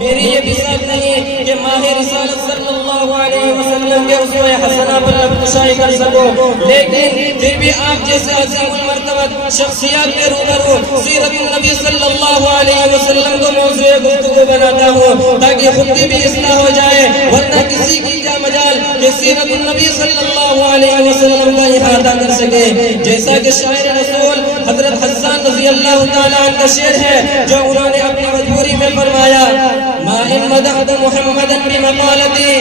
میری یہ بھی ساتھ نہیں کہ ماہ رسالت صلی اللہ علیہ وسلم کے اسوہ حسنہ پر لبکشائی کر سکو، لیکن پھر بھی آپ جیسے عظیم المرتبہ شخصیات کے روبرو سیرت النبی صلی اللہ علیہ وسلم کو موضوع گفتگو بناتا ہوں تاکہ خود کی بھی اصلاح ہو جائے، ورنہ کسی کی کیا مجال کہ سیرت النبی صلی اللہ علیہ وسلم کا احاطہ کر سکے۔ جیسا کہ شاعر رسول حضرت حسان رضی اللہ تعالیٰ عنہ کا شعر ہے جو انہوں نے اپنی مجبوری میں فرمایا، ما ان مدحت محمدا بمقالتی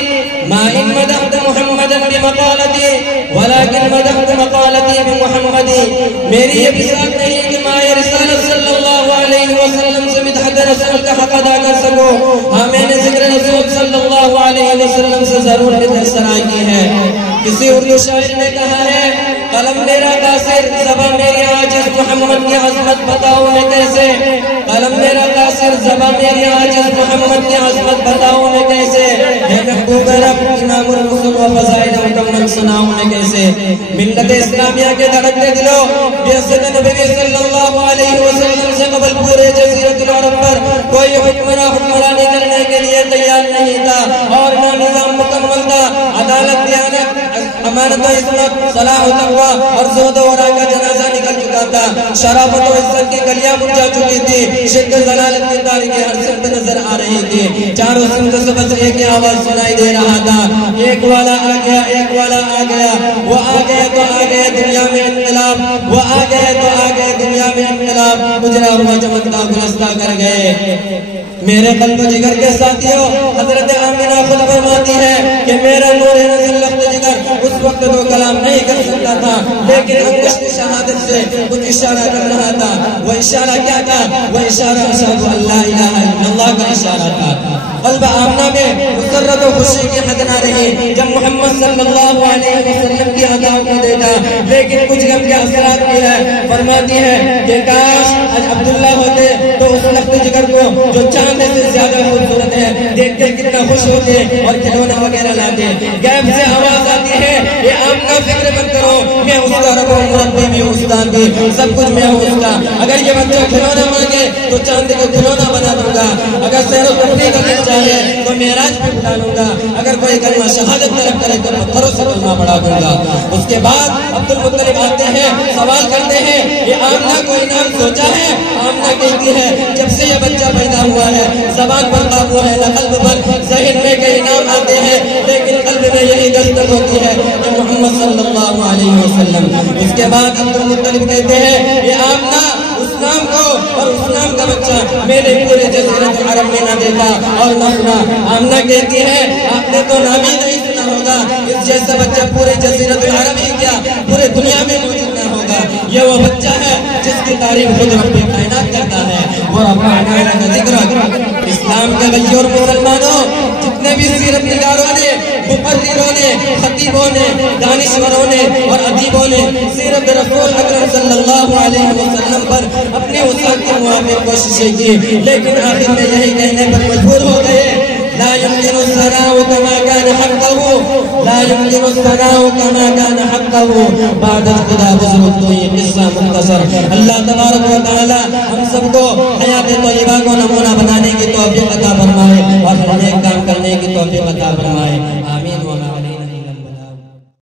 ما ان مدحت محمدا بمقالتی ولكن مدحت مقالتی بمحمدی۔ میری یہ بساط نہیں کہ ماہ رسالت صلی اللہ علیہ وسلم سے مدحت رسول کا حق ادا کر سکو، ہاں میں نے ذکر رسول صلی اللہ علیہ وسلم سے ضرور متاثرہ کی ہے۔ کسی اردو شاعر نے کہا ہے، قلم میرا قاصر زباں میری عاجز محمد کی عظمت بتاؤ میں کیسے، قلم میرا قاصر زباں میری عاجز محمد کی عظمت بتاؤ میں کیسے، ہے محبوب رب امام الرسل و فضائل مکمل سناؤں میں کیسے۔ ملت اسلامیہ کے دھڑکتے دلوں، بعثت نبی صلی اللہ علیہ وسلم سے قبل پورے جزیرۃ العرب پر کوئی حکمرانی کرنے کے لیے تیار نہیں تھا، اور نہ نظام مکمل تھا۔ عدالت، دیانت، امانت و عزت، صلاح و تقویٰ اور زہد و ورع کا جنازہ نکل چکا تھا، شرافت و عزت کی گلیاں مرجھا چکی تھی، شرک و ضلالت کی تاریخیں ہر سمت نظر آ رہی تھی، چاروں سمت سے بس ایک آواز سنائی دے رہا تھا، ایک والا آ گیا، ایک والا آ گیا، وہ آ گئے تو آ گئے دنیا میں انقلاب، وہ آ گئے تو آ گئے دنیا میں انقلاب، اجڑا ہوا چمکتا گلستہ کر گئے۔ میرے قلب و جگر کے ساتھیوں، حضرت آمنہ خود فرماتی ہے کہ میرا نور نظر لخت جگر اس وقت تو کلام نہیں کر سکتا تھا، لیکن انگشت شہادت سے کچھ اشارہ کر رہا تھا۔ وہ اشارہ کیا تھا؟ وہ اشارہ اشہد ان لا الہ الا اللہ کا اشارہ تھا۔ قلب آمنہ میں مسرت و خوشی کی حد نہ رہی جب محمد صلی اللہ علیہ وسلم کی اداؤں کو دیکھا، لیکن کچھ غم کے اثرات بھی ہے۔ فرماتی ہے کہ کاش آج عبداللہ ہوتے تو اس لخت جگر کو جو چاند سے زیادہ خوبصورت ہے دیکھتے کتنا خوش ہوتے اور کھلونا وغیرہ لاتے۔ غیب سے آواز آتی ہے، یہ آمنہ فکر مت کرو، میں اس کا رب و مربی بھی، استاد بھی، سب کچھ میں ہوں اس کا۔ اگر یہ بچہ کھلونا مانگے تو چاند کو کھلونا بنا دوں گا، اگر سیر و تفریح کرنا چاہے تو معراج پہ بٹھا لوں گا، اگر کوئی کلمہ شہادت طلب کرے تو پتھروں سے کلمہ پڑھا دوں گا۔ اس کے بعد عبد المطلب آتے ہیں، سوال کرتے ہیں، یہ آمنہ کو انعام سوچا ہے؟ آمنہ کہتی ہے جب سے یہ بچہ پیدا ہوا ہے زبان پر قابو ہے نہ قلب پر، ذہن میں کئی نام آتے ہیں لیکن قلب میں یہی دستک ہوتی ہے کہ محمد صلی اللہ علیہ وسلم۔ اس کے بعد عبد المطلب کہتے ہیں یہ آمنہ اس نام کو اور اس نام کا بچہ میں نے پورے جزیرۃ العرب میں نہ دیکھا اور نہ سنا۔ آمنہ کہتی ہے آپ نے تو نام ہی نہیں سنا ہوگا، اس جیسا بچہ پورے جزیرۃ العرب ہی کیا پورے دنیا میں موجود نہ ہوگا۔ یہ وہ بچہ ہے جس کی تعریف خود رب کائنات کرتا ہے، وہ رفعنا لک ذکرک۔ اسلام کے غیور مسلمانوں، جتنے بھی سیرت نگاروں نے، مقرروں نے، خطیبوں نے، دانشوروں نے اور ادیبوں نے سیرت رسول اکرم صلی اللہ علیہ وسلم پر اپنی وسعت کے موافق کوششیں کی، لیکن آخر میں یہی کہنے پر مجبور ہو گئے لا يمكن الثناء كما كان حقه، لا يمكن الثناء كما كان حقه بعد خدا بزرگ تو یہ قصہ مختصر۔ اللہ تبارک و تعالی ہم سب کو حیات طیبہ کو نمونہ بنانے کی توفیق عطا فرمائے۔